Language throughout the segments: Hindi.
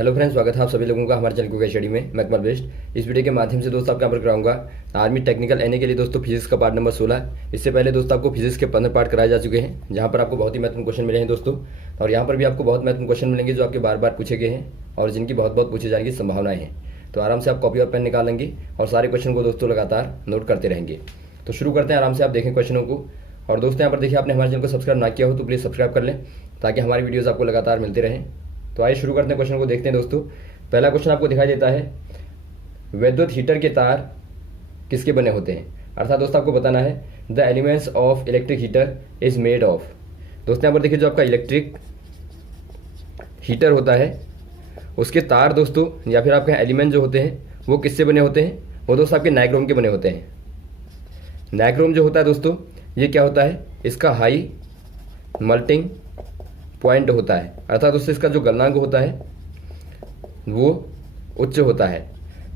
हेलो फ्रेंड्स, स्वागत है आप सभी लोगों का हमारे चैनल को स्टडी में। मैं अकमल बेस्ट। इस वीडियो के माध्यम से दोस्तों आपको यहाँ पर कराऊंगा आर्मी टेक्निकल एनए के लिए दोस्तों फिजिक्स का पार्ट नंबर 16। इससे पहले दोस्तों आपको फिजिक्स के 15 पार्ट कराए जा चुके हैं, जहाँ पर आपको बहुत ही महत्वपूर्ण क्वेश्चन मिले हैं दोस्तों। और यहाँ पर भी आपको बहुत महत्वपूर्ण क्वेश्चन मिलेंगे जो आपके बार बार पूछे गए हैं और जिनकी बहुत पूछे जाने की संभावनाएं हैं। तो आराम से आप कॉपी और पेन निकालेंगे और सारे क्वेश्चन को दोस्तों लगातार नोट करते रहेंगे। तो शुरू करते हैं, आराम से आप देखें क्वेश्चनों को। और दोस्तों यहाँ पर देखिए, आपने हमारे चैनल को सब्सक्राइब ना किया हो तो प्लीज़ सब्सक्राइब कर लें ताकि हमारी वीडियोस आपको लगातार मिलते रहें। तो आइए शुरू करते हैं, क्वेश्चन को देखते हैं दोस्तों। पहला क्वेश्चन आपको दिखाई देता है, विद्युत हीटर के तार किसके बने होते हैं। अर्थात दोस्तों आपको बताना है the elements of electric heater is made of. दोस्तों यहाँ पर देखिए, जो आपका इलेक्ट्रिक हीटर होता है उसके तार दोस्तों या फिर आपके एलिमेंट जो होते हैं वो किससे बने होते हैं। वो दोस्तों आपके नाइक्रोम के बने होते हैं। नाइक्रोम जो होता है दोस्तों, ये क्या होता है, इसका हाई मेल्टिंग पॉइंट होता है। अर्थात दोस्तों इसका जो गलनांक होता है वो उच्च होता है,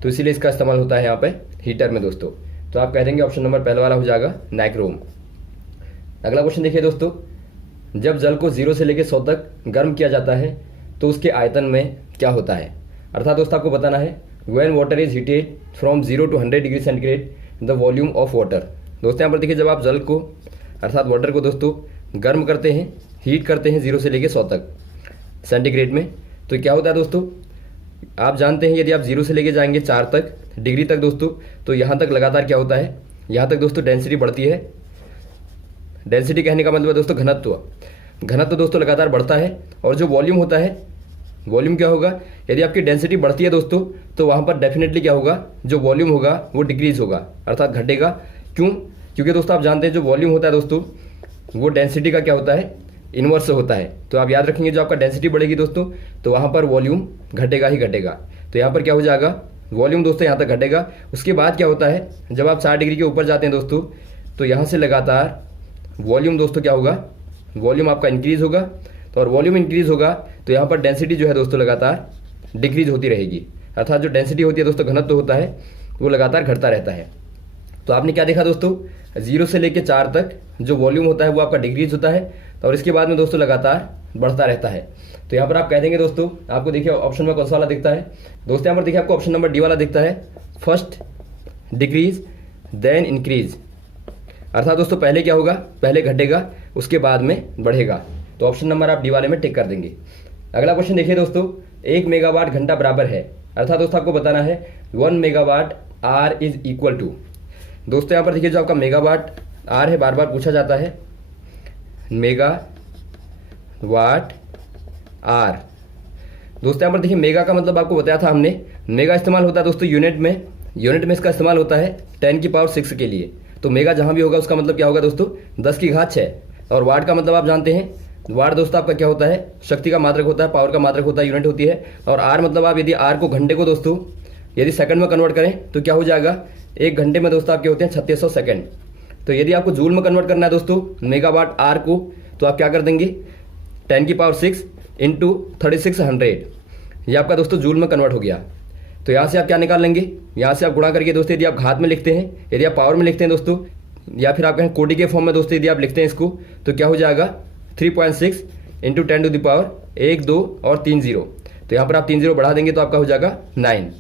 तो इसीलिए इसका इस्तेमाल होता है यहाँ पे हीटर में दोस्तों। तो आप कह देंगे ऑप्शन नंबर पहला वाला हो जाएगा नाइक्रोम। अगला क्वेश्चन देखिए दोस्तों, जब जल को 0 से लेकर 100 तक गर्म किया जाता है तो उसके आयतन में क्या होता है। अर्थात दोस्तों आपको बताना है when water is heated from 0 to 100 degree centigrade the volume of water. दोस्तों यहाँ पर देखिए, जब आप जल को अर्थात वाटर को दोस्तों गर्म करते हैं, हीट करते हैं 0 से लेकर 100 तक सेंटीग्रेड में, तो क्या होता है दोस्तों, आप जानते हैं यदि आप 0 से लेके जाएंगे 4 तक डिग्री तक दोस्तों, तो यहाँ तक लगातार क्या होता है, यहाँ तक दोस्तों डेंसिटी बढ़ती है। डेंसिटी कहने का मतलब है दोस्तों घनत्व दोस्तों लगातार बढ़ता है। और जो वॉल्यूम होता है, वॉल्यूम क्या होगा, यदि आपकी डेंसिटी बढ़ती है दोस्तों तो वहाँ पर डेफिनेटली क्या होगा, जो वॉल्यूम होगा वो डिक्रीज होगा अर्थात घटेगा। क्यों? क्योंकि दोस्तों आप जानते हैं जो वॉल्यूम होता है दोस्तों वो डेंसिटी का क्या होता है, इन्वर्स होता है। तो आप याद रखेंगे, जो आपका डेंसिटी बढ़ेगी दोस्तों तो वहाँ पर वॉल्यूम घटेगा ही घटेगा। तो यहाँ पर क्या हो जाएगा, वॉल्यूम दोस्तों यहाँ तक घटेगा। उसके बाद क्या होता है, जब आप 60 डिग्री के ऊपर जाते हैं दोस्तों तो यहाँ से लगातार वॉल्यूम दोस्तों क्या होगा, वॉल्यूम आपका इंक्रीज होगा। तो और वॉल्यूम इंक्रीज होगा तो यहाँ पर डेंसिटी जो है दोस्तों लगातार डिक्रीज होती रहेगी। अर्थात जो डेंसिटी होती है दोस्तों, घनत्व होता है वो लगातार घटता रहता है। तो आपने क्या देखा दोस्तों, 0 से लेकर 4 तक जो वॉल्यूम होता है वो आपका डिक्रीज होता है और इसके बाद में दोस्तों लगातार बढ़ता रहता है। तो यहाँ पर आप कह देंगे दोस्तों, आपको देखिए ऑप्शन में कौन सा वाला दिखता है। दोस्तों यहाँ पर देखिए आपको ऑप्शन नंबर डी वाला दिखता है, फर्स्ट डिक्रीज देन इंक्रीज। अर्थात दोस्तों पहले क्या होगा, पहले घटेगा उसके बाद में बढ़ेगा। तो ऑप्शन नंबर आप डी वाले में टिक कर देंगे। अगला क्वेश्चन देखिए दोस्तों, 1 मेगावाट घंटा बराबर है। अर्थात दोस्तों आपको बताना है 1 megawatt hour is equal to. दोस्तों यहाँ पर देखिए, जो आपका मेगावाट आर है बार बार पूछा जाता है, मेगा वाट आर। दोस्तों यहाँ पर देखिए, मेगा का मतलब आपको बताया था हमने, मेगा इस्तेमाल होता है दोस्तों यूनिट में। यूनिट में इसका इस्तेमाल होता है 10 की पावर 6 के लिए। तो मेगा जहाँ भी होगा उसका मतलब क्या होगा दोस्तों, 10 की घात 6। और वाट का मतलब आप जानते हैं, वाट दोस्तों आपका क्या होता है, शक्ति का मात्रक होता है, पावर का मात्रक होता है, यूनिट होती है। और आर मतलब आप यदि आर को घंटे को दोस्तों यदि सेकंड में कन्वर्ट करें तो क्या हो जाएगा, 1 घंटे में दोस्तों आपके होते हैं 3600 सेकंड। तो यदि आपको जूल में कन्वर्ट करना है दोस्तों मेगावाट आर को, तो आप क्या कर देंगे, 10 की पावर 6 इंटू 3600, ये आपका दोस्तों जूल में कन्वर्ट हो गया। तो यहाँ से आप क्या निकाल लेंगे, यहाँ से आप गुणा करके दोस्तों यदि आप घात में लिखते हैं, यदि आप पावर में लिखते हैं दोस्तों, या फिर आप कहें कोटि के फॉर्म में दोस्तों यदि आप लिखते हैं इसको, तो क्या हो जाएगा 3.6 इंटू 10 टू द पावर 1, 2 और 3 0। तो यहाँ पर आप 3 0 बढ़ा देंगे तो आपका हो जाएगा 9।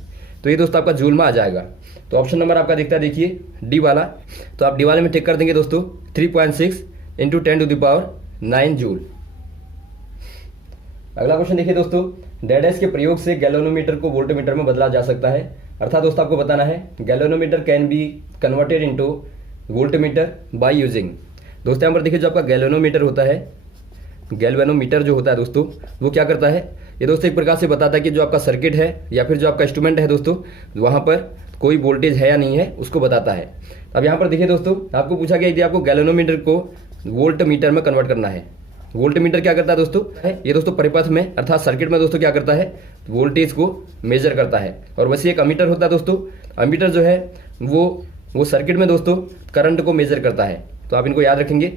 तो ये दोस्तों आपका जूल में आ जाएगा। तो ऑप्शन नंबर आपका दिखता है देखिए डी वाला। तो आप डी वाले में टिक कर देंगे दोस्तों 3.6 into 10 to the power 9 joule. अगला क्वेश्चन देखिए दोस्तों, डेडेस के प्रयोग से गैल्वेनोमीटर को वोल्टमीटर में बदला जा सकता है। अर्थात दोस्तों आपको बताना है galvanometer can be converted into voltmeter by using. दोस्तों यहाँ पर देखिए, जो आपका गैल्वेनोमीटर होता है, गैल्वेनोमीटर जो होता है दोस्तों वो क्या करता है, ये दोस्तों एक प्रकार से बताता है कि जो आपका सर्किट है या फिर जो आपका इंस्ट्रूमेंट है दोस्तों वहाँ पर कोई वोल्टेज है या नहीं है उसको बताता है। अब यहाँ पर देखिए दोस्तों, आपको पूछा गया यदि आपको गैल्वेनोमीटर को वोल्ट मीटर में कन्वर्ट करना है। वोल्ट मीटर क्या करता है दोस्तों, ये दोस्तों परिपथ में अर्थात सर्किट में दोस्तों क्या करता है, वोल्टेज को मेजर करता है। और वैसे एक अमीटर होता है दोस्तों, अमीटर जो है वो सर्किट में दोस्तों करंट को मेजर करता है। तो आप इनको याद रखेंगे।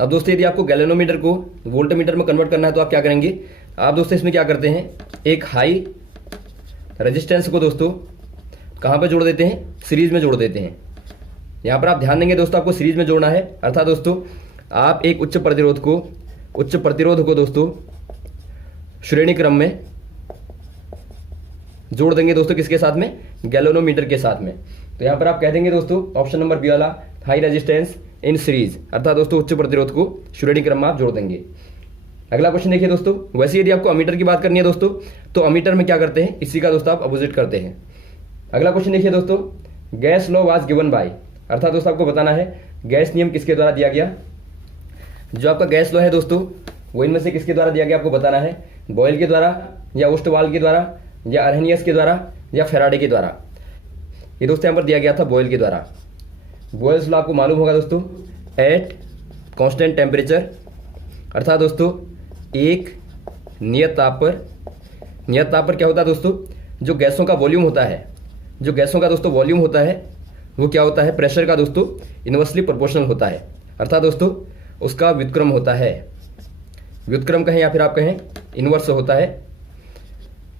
अब दोस्तों यदि आपको गैल्वेनोमीटर को वोल्ट मीटर में कन्वर्ट करना है तो आप क्या करेंगे, आप दोस्तों इसमें क्या करते हैं, एक हाई रेजिस्टेंस को दोस्तों कहाँ पर जोड़ देते हैं, सीरीज में जोड़ देते हैं। यहाँ पर आप ध्यान देंगे दोस्तों, आपको सीरीज में जोड़ना है। अर्थात दोस्तों आप एक उच्च प्रतिरोध को दोस्तों श्रेणी क्रम में जोड़ देंगे दोस्तों किसके साथ में, गैल्वेनोमीटर के साथ में। तो यहाँ पर आप कह देंगे दोस्तों ऑप्शन नंबर बी वाला हाई रेजिस्टेंस इन सीरीज, अर्थात दोस्तों उच्च प्रतिरोध को श्रेणी क्रम में आप जोड़ देंगे। अगला क्वेश्चन देखिए दोस्तों, वैसे यदि आपको अमीटर की बात करनी है दोस्तों तो अमीटर में क्या करते हैं, इसी का दोस्तों आप अपोजिट करते हैं। अगला क्वेश्चन देखिए दोस्तों, gas law was given by, अर्थात दोस्तों आपको बताना है गैस नियम किसके द्वारा दिया गया। जो आपका गैस लॉ है दोस्तों वो इनमें से किसके द्वारा दिया गया आपको बताना है, बॉयल के द्वारा या ओस्टवाल के द्वारा या अर्हेनियस के द्वारा या फेराडे के द्वारा। ये दोस्तों यहाँ पर दिया गया था बॉयल के द्वारा। बॉयल्स लॉ आपको मालूम होगा दोस्तों, एट कांस्टेंट टेम्परेचर, अर्थात दोस्तों एक नियत ताप पर क्या होता है दोस्तों, जो गैसों का वॉल्यूम होता है, जो गैसों का दोस्तों वॉल्यूम होता है वो क्या होता है, प्रेशर का दोस्तों इनवर्सली प्रोपोर्शनल होता है, अर्थात दोस्तों उसका व्युत्क्रम होता है। व्युत्क्रम कहें या फिर आप कहें इनवर्स होता है,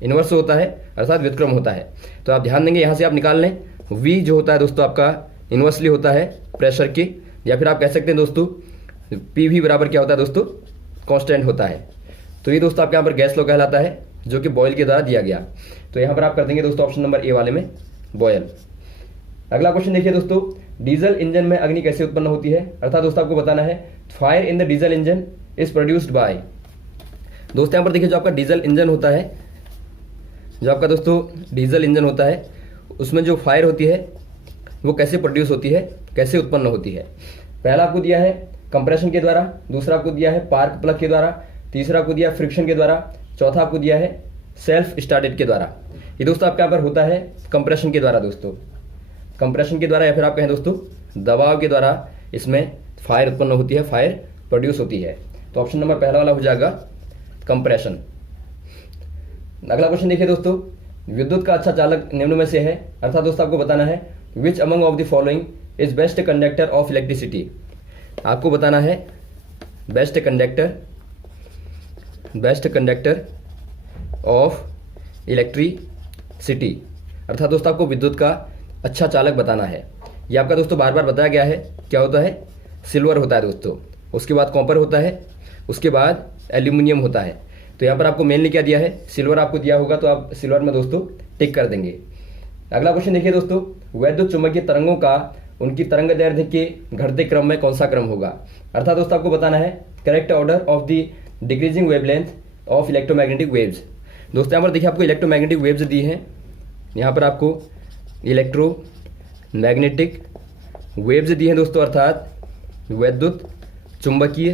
इनवर्स होता है अर्थात व्युत्क्रम होता है। तो आप ध्यान देंगे यहाँ से आप निकाल लें, V जो होता है दोस्तों आपका इनवर्सली होता है प्रेशर की, या फिर आप कह सकते हैं दोस्तों PV बराबर क्या होता है दोस्तों, कांस्टेंट होता है। तो ये दोस्तों आपके यहाँ पर गैस लॉ कहलाता है जो कि बॉयल के द्वारा दिया गया। तो यहाँ पर आप कर देंगे दोस्तों ऑप्शन नंबर ए वाले में बॉयल। अगला क्वेश्चन देखिए दोस्तों, डीजल इंजन में अग्नि कैसे उत्पन्न होती है, अर्थात दोस्तों आपको बताना है fire in the diesel engine is produced by. दोस्तों यहाँ पर देखिए जो आपका डीजल इंजन होता है, जो आपका दोस्तों डीजल इंजन होता है उसमें जो फायर होती है वो कैसे प्रोड्यूस होती है, कैसे उत्पन्न होती है। पहला आपको दिया है कंप्रेशन के द्वारा, दूसरा आपको दिया है स्पार्क प्लग के द्वारा, तीसरा आपको दिया फ्रिक्शन के द्वारा, चौथा आपको दिया है सेल्फ स्टार्टेड के द्वारा। ये दोस्तों आपके यहाँ पर होता है कंप्रेशन के द्वारा, दोस्तों कंप्रेशन के द्वारा या फिर आप कहें दोस्तों दबाव के द्वारा इसमें फायर उत्पन्न होती है, फायर प्रोड्यूस होती है। तो ऑप्शन नंबर पहला वाला हो जाएगा कंप्रेशन। अगला क्वेश्चन देखिए दोस्तों, विद्युत का अच्छा चालक निम्न में से है, अर्थात दोस्तों आपको बताना है which among of the following is best conductor of electricity. आपको बताना है बेस्ट कंडक्टर ऑफ इलेक्ट्रिसिटी, अर्थात दोस्तों आपको विद्युत का अच्छा चालक बताना है। ये आपका दोस्तों बार बार बताया गया है, क्या होता है, सिल्वर होता है दोस्तों, उसके बाद कॉपर होता है, उसके बाद एल्यूमिनियम होता है। तो यहाँ पर आपको मेनली क्या दिया है, सिल्वर आपको दिया होगा, तो आप सिल्वर में दोस्तों टिक कर देंगे। अगला क्वेश्चन देखिए दोस्तों, वैद्युत चुंबकीय तरंगों का उनकी तरंग दैर्ध्य के घटते क्रम में कौन सा क्रम होगा, अर्थात दोस्तों आपको बताना है correct order of the decreasing wavelength of electromagnetic waves. दोस्तों यहाँ पर देखिए आपको इलेक्ट्रोमैग्नेटिक वेव्स दी हैं, यहाँ पर आपको इलेक्ट्रोमैग्नेटिक वेव्स दी हैं दोस्तों, अर्थात वैद्युत चुंबकीय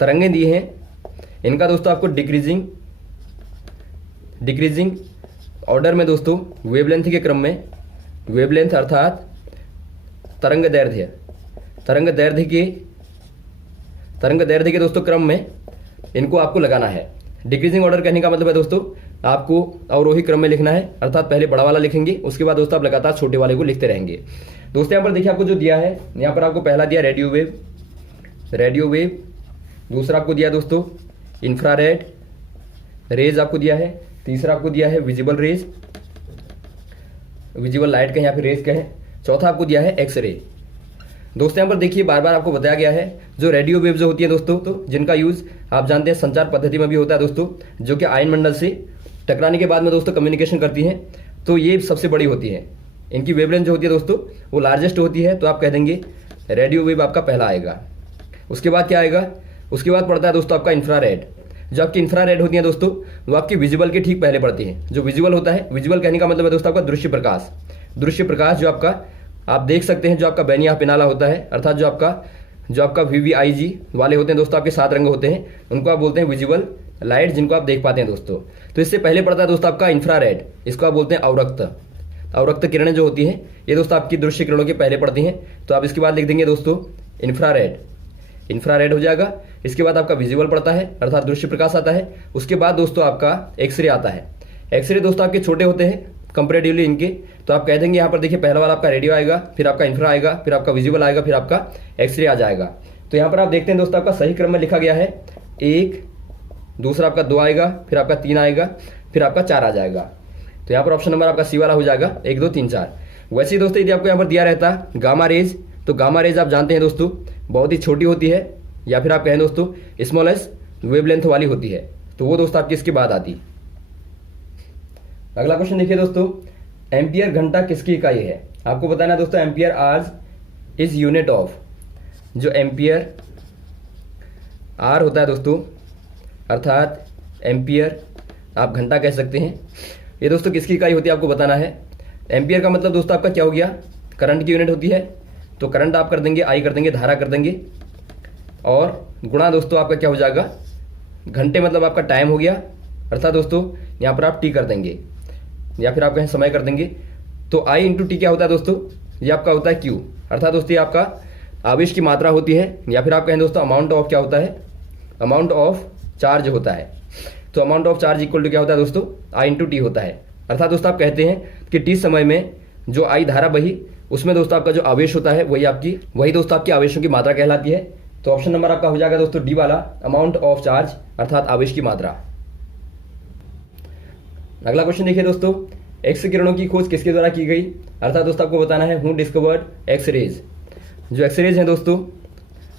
तरंगें दी हैं। इनका दोस्तों आपको डिक्रीजिंग ऑर्डर में दोस्तों वेवलेंथ के क्रम में, वेवलेंथ अर्थात तरंग दैर्ध्य के दोस्तों क्रम में इनको आपको लगाना है। डिक्रीजिंग ऑर्डर कहने का मतलब है दोस्तों आपको अवरोही क्रम में लिखना है, अर्थात पहले बड़ा वाला लिखेंगे, उसके बाद दोस्तों आप लगातार छोटे वाले को लिखते रहेंगे। दोस्तों यहाँ पर देखिए आपको जो दिया है, यहाँ पर आपको पहला दिया रेडियो वेव, दूसरा आपको दिया दोस्तों इंफ्रारेड रेज आपको दिया है, तीसरा आपको दिया है विजिबल लाइट कहें या फिर रेज कहें, चौथा आपको दिया है एक्सरे। दोस्तों यहाँ पर देखिए बार बार आपको बताया गया है जो रेडियो वेव जो होती है दोस्तों, तो जिनका यूज आप जानते हैं संचार पद्धति में भी होता है दोस्तों, जो कि आयन मंडल से टकराने के बाद में दोस्तों कम्युनिकेशन करती हैं, तो ये सबसे बड़ी होती है। इनकी वेवलेंथ जो होती है दोस्तों वो लार्जेस्ट होती है, तो आप कह देंगे रेडियो वेव आपका पहला आएगा। उसके बाद क्या आएगा, उसके बाद पड़ता है दोस्तों आपका इंफ्रारेड। जो आपकी इंफ्रारेड होती है दोस्तों वो आपकी विजिबल के ठीक पहले पड़ती है। जो विजिबल होता है, विजिबल कहने का मतलब है दोस्तों आपका दृश्य प्रकाश जो आपका आप देख सकते हैं, जो आपका बैनिया पिनाला होता है, अर्थात जो आपका VVIG वाले होते हैं दोस्तों, आपके 7 रंग होते हैं, उनको आप बोलते हैं विजिबल लाइट, जिनको आप देख पाते हैं दोस्तों। तो इससे पहले पड़ता है दोस्तों आपका इंफ्रारेड, इसको आप बोलते हैं अवरक्त किरणें जो होती हैं ये दोस्तों आपकी दृश्य किरणों के पहले पड़ती हैं। तो आप इसके बाद लिख देंगे दोस्तों इंफ्रारेड हो जाएगा। इसके बाद आपका विजिबल पड़ता है, अर्थात दृश्य प्रकाश आता है। उसके बाद दोस्तों आपका एक्सरे आता है। एक्सरे दोस्तों आपके छोटे होते हैं कंपेरेटिवली इनके, तो आप कह देंगे यहाँ पर देखिए पहला वाला आपका रेडियो आएगा, फिर आपका इंफ्रा आएगा, फिर आपका विजिबल आएगा, फिर आपका एक्सरे आ जाएगा। तो यहाँ पर आप देखते हैं दोस्तों आपका सही क्रम में लिखा गया है 1, दूसरा आपका 2 आएगा, फिर आपका 3 आएगा, फिर आपका 4 आ जाएगा। तो यहाँ पर ऑप्शन नंबर आपका सी वाला हो जाएगा 1, 2, 3, 4। वैसे ही दोस्तों यदि आपको यहाँ पर दिया रहता गामा रेज, तो गामा रेज आप जानते हैं दोस्तों बहुत ही छोटी होती है, या फिर आप कहें दोस्तों स्मॉलेस्ट वेवलेंथ वाली होती है, तो वो दोस्तों आपकी इसके बाद आती। अगला क्वेश्चन देखिए दोस्तों, एम्पियर घंटा किसकी इकाई है? आपको बताना है दोस्तों ampere hours is unit of, जो एम्पियर आर होता है दोस्तों, अर्थात एम्पियर आप घंटा कह सकते हैं, ये दोस्तों किसकी इकाई होती है आपको बताना है। एम्पियर का मतलब दोस्तों आपका क्या हो गया, करंट की यूनिट होती है, तो करंट आप कर देंगे आई कर देंगे, धारा कर देंगे, और गुणा दोस्तों आपका क्या हो जाएगा, घंटे मतलब आपका टाइम हो गया, अर्थात दोस्तों यहाँ पर आप टी कर देंगे या फिर आप कहें समय कर देंगे। तो आई इंटू टी क्या होता है दोस्तों, ये आपका होता है क्यू, अर्थात दोस्तों ये आपका आवेश की मात्रा होती है, या फिर आप कहें दोस्तों अमाउंट ऑफ क्या होता है, अमाउंट ऑफ चार्ज होता है। तो amount of charge equal to क्या होता है दोस्तों, आई इंटू टी होता है। अर्थात दोस्तों आप कहते हैं कि टी समय में जो आई धारा बही, उसमें दोस्तों आपका जो आवेश होता है वही दोस्तों आपकी आवेशों की मात्रा कहलाती है। तो ऑप्शन नंबर आपका हो जाएगा दोस्तों डी वाला, अमाउंट ऑफ चार्ज अर्थात आवेश की मात्रा। अगला क्वेश्चन देखिए दोस्तों, एक्स किरणों की खोज किसके द्वारा की गई? अर्थात दोस्तों आपको बताना है हु डिस्कवर्ड एक्स रेज। जो एक्स रेज हैं दोस्तों,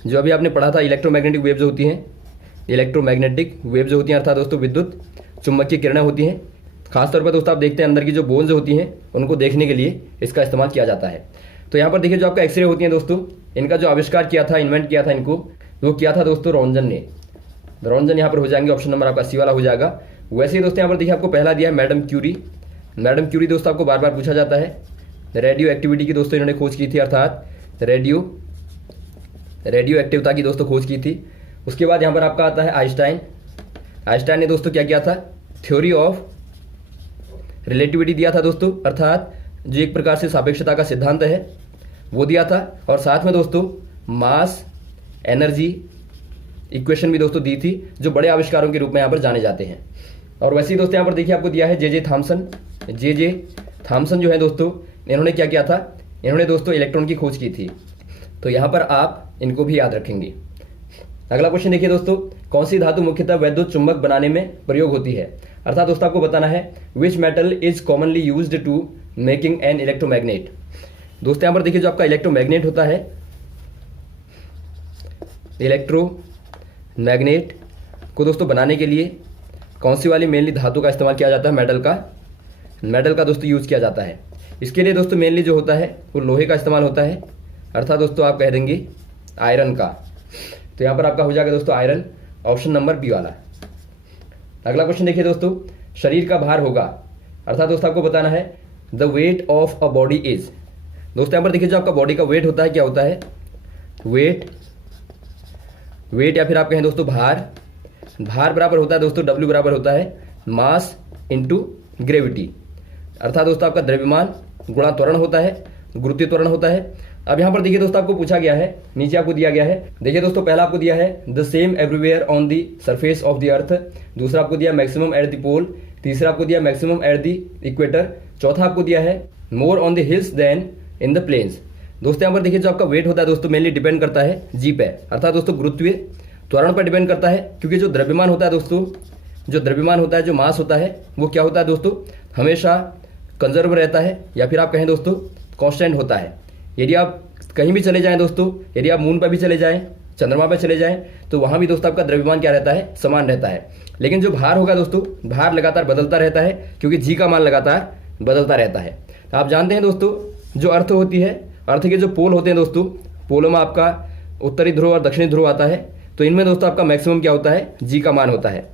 जो अभी आपने पढ़ा था इलेक्ट्रोमैग्नेटिक वेव जो होती हैं, इलेक्ट्रोमैग्नेटिक वेव जो होती हैं अर्थात दोस्तों विद्युत चुंबकीय किरणें होती हैं। खासतौर पर दोस्तों आप देखते हैं अंदर की जो बोन्स होती हैं उनको देखने के लिए इसका इस्तेमाल किया जाता है। तो यहाँ पर देखिए जो आपका एक्सरे होती हैं दोस्तों, इनका जो आविष्कार किया था, इन्वेंट किया था इनको, वो किया था दोस्तों रोंजन ने। रोंजन यहाँ पर हो जाएंगे, ऑप्शन नंबर आपका सी वाला हो जाएगा। वैसे ही दोस्तों यहाँ पर देखिए आपको पहला दिया है मैडम क्यूरी। मैडम क्यूरी दोस्तों आपको बार बार पूछा जाता है, रेडियो एक्टिविटी की दोस्तों इन्होंने खोज की थी, अर्थात रेडियो एक्टिवता की दोस्तों खोज की थी। उसके बाद यहाँ पर आपका आता है आइंस्टाइन। आइंस्टाइन ने दोस्तों क्या किया था, थ्योरी ऑफ रिलेटिविटी दिया था दोस्तों, अर्थात जो एक प्रकार से सापेक्षता का सिद्धांत है वो दिया था, और साथ में दोस्तों मास एनर्जी इक्वेशन भी दोस्तों दी थी, जो बड़े आविष्कारों के रूप में यहाँ पर जाने जाते हैं। और वैसे ही दोस्तों यहाँ पर देखिए आपको दिया है जे जे थॉमसन जो है दोस्तों, इन्होंने क्या किया था, इन्होंने दोस्तों इलेक्ट्रॉन की खोज की थी। तो यहाँ पर आप इनको भी याद रखेंगे। अगला क्वेश्चन देखिए दोस्तों, कौन सी धातु मुख्यतः वैद्युत चुंबक बनाने में प्रयोग होती है? अर्थात दोस्तों आपको बताना है which metal is commonly used to making an electromagnet. दोस्तों यहाँ पर देखिए जो आपका इलेक्ट्रोमैग्नेट होता है, इलेक्ट्रोमैग्नेट को दोस्तों बनाने के लिए कौन सी वाली मेनली धातु का इस्तेमाल किया जाता है? मेटल का दोस्तों यूज किया जाता है। इसके लिए दोस्तों मेनली जो होता है वो लोहे का इस्तेमाल होता है, अर्थात दोस्तों आप कह देंगे आयरन का। तो यहाँ पर आपका हो जाएगा दोस्तों आयरन, ऑप्शन नंबर बी वाला। अगला क्वेश्चन देखिए दोस्तों, शरीर का भार होगा, अर्थात दोस्तों आपको बताना है the weight of a body is. दोस्तों यहाँ पर देखिए जो आपका बॉडी का वेट होता है क्या होता है, वेट या फिर आप कहें दोस्तों भार बराबर होता है दोस्तों W बराबर होता है मास इंटू ग्रेविटी, अर्थात दोस्तों आपका द्रव्यमान गुणा त्वरण होता है, गुरुत्वीय त्वरण होता है। अब यहाँ पर देखिए दोस्तों आपको पूछा गया है, नीचे आपको दिया गया है, देखिए दोस्तों पहला आपको दिया है the same everywhere on the surface of the earth, दूसरा आपको दिया मैक्सिमम एट द पोल, तीसरा आपको दिया मैक्सिमम एट द इक्वेटर, चौथा आपको दिया है more on the hills than in the plains. दोस्तों यहाँ पर देखिए जो आपका वेट होता है दोस्तों मेनली डिपेंड करता है जी पे, अर्थात दोस्तों गुरुत्वीय त्वरण पर डिपेंड करता है, क्योंकि जो द्रव्यमान होता है दोस्तों, जो मास होता है वो क्या होता है दोस्तों, हमेशा कंजर्व रहता है, या फिर आप कहें दोस्तों कांस्टेंट होता है। यदि आप कहीं भी चले जाएं दोस्तों, यदि आप मून पर भी चले जाएं, चंद्रमा पर चले जाएं, तो वहां भी दोस्तों आपका द्रव्यमान क्या रहता है, समान रहता है। लेकिन जो भार होगा दोस्तों, भार लगातार बदलता रहता है, क्योंकि जी का मान लगातार बदलता रहता है। आप जानते हैं दोस्तों जो अर्थ होती है, अर्थ के जो पोल होते हैं दोस्तों, पोलों में आपका उत्तरी ध्रुव और दक्षिणी ध्रुव आता है, तो इनमें दोस्तों आपका मैक्सिमम क्या होता है, जी का मान होता है।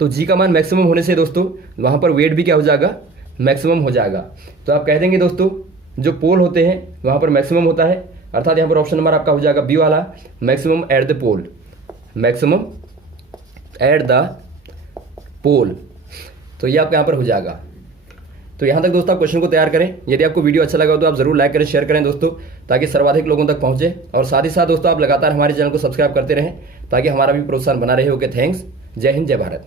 तो जी का मान मैक्सिमम होने से दोस्तों वहाँ पर वेट भी क्या हो जाएगा, मैक्सिमम हो जाएगा। तो आप कह देंगे दोस्तों जो पोल होते हैं वहाँ पर मैक्सिमम होता है, अर्थात यहाँ पर ऑप्शन नंबर आपका हो जाएगा बी वाला, maximum at the pole, maximum at the pole. तो ये आपका यहाँ पर हो जाएगा। तो यहाँ तक दोस्तों आप क्वेश्चन को तैयार करें। यदि आपको वीडियो अच्छा लगा हो तो आप जरूर लाइक करें, शेयर करें दोस्तों, ताकि सर्वाधिक लोगों तक पहुंचे। और साथ ही साथ दोस्तों आप लगातार हमारे चैनल को सब्सक्राइब करते रहें, ताकि हमारा भी प्रोत्साहन बना रहे। Okay, thanks. जय हिंद, जय भारत।